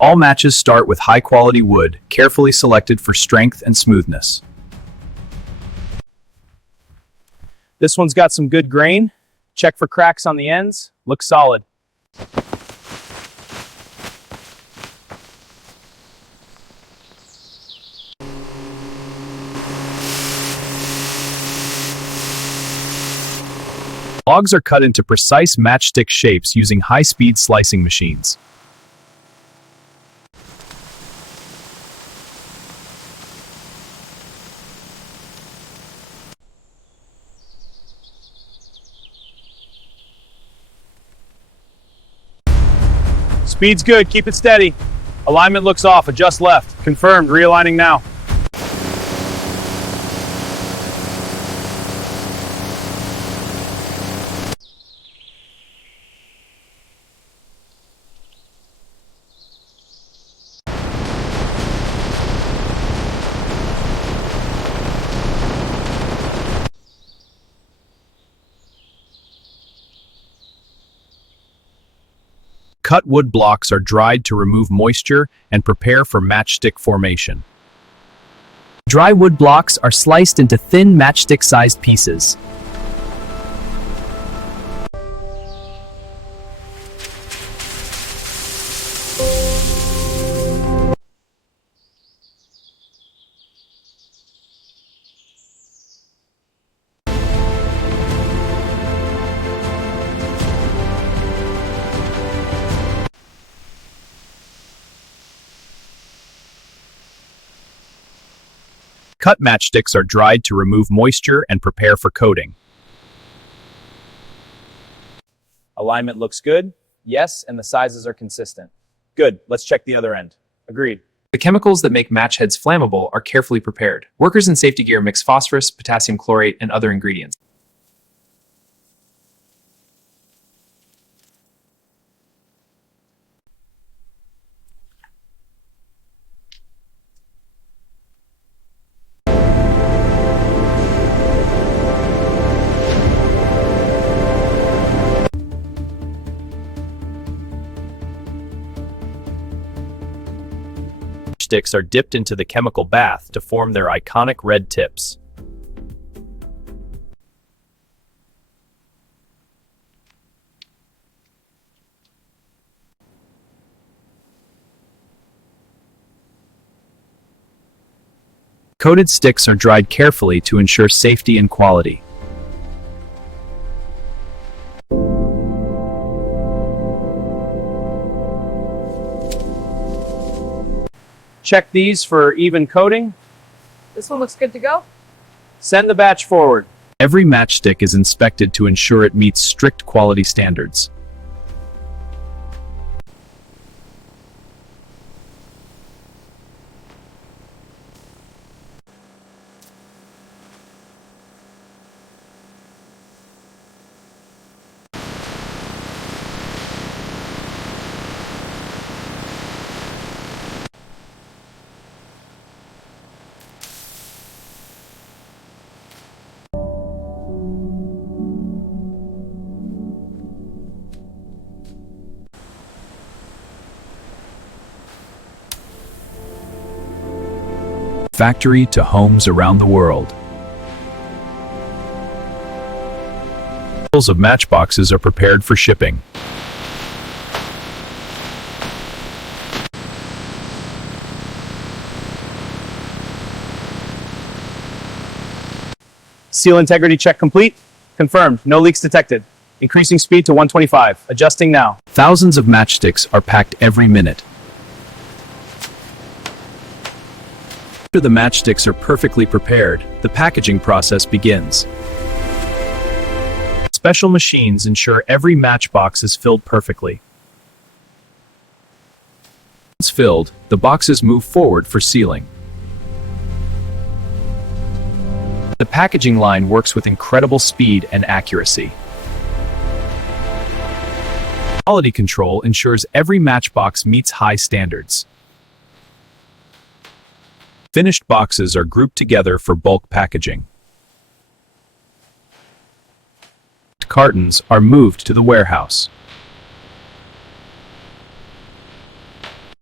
All matches start with high-quality wood, carefully selected for strength and smoothness. This one's got some good grain. Check for cracks on the ends. Looks solid. Logs are cut into precise matchstick shapes using high-speed slicing machines. Speed's good, keep it steady. Alignment looks off, adjust left. Confirmed, realigning now. Cut wood blocks are dried to remove moisture and prepare for matchstick formation. Dry wood blocks are sliced into thin matchstick-sized pieces. Cut matchsticks are dried to remove moisture and prepare for coating. Alignment looks good. Yes, and the sizes are consistent. Good, let's check the other end. Agreed. The chemicals that make match heads flammable are carefully prepared. Workers in safety gear mix phosphorus, potassium chlorate, and other ingredients. Sticks are dipped into the chemical bath to form their iconic red tips. Coated sticks are dried carefully to ensure safety and quality. Check these for even coating. This one looks good to go. Send the batch forward. Every matchstick is inspected to ensure it meets strict quality standards. Factory to homes around the world. Bundles of matchboxes are prepared for shipping. Seal integrity check complete. Confirmed, no leaks detected. Increasing speed to 125. Adjusting now. Thousands of matchsticks are packed every minute. After the matchsticks are perfectly prepared, the packaging process begins. Special machines ensure every matchbox is filled perfectly. Once filled, the boxes move forward for sealing. The packaging line works with incredible speed and accuracy. Quality control ensures every matchbox meets high standards. Finished boxes are grouped together for bulk packaging. Cartons are moved to the warehouse.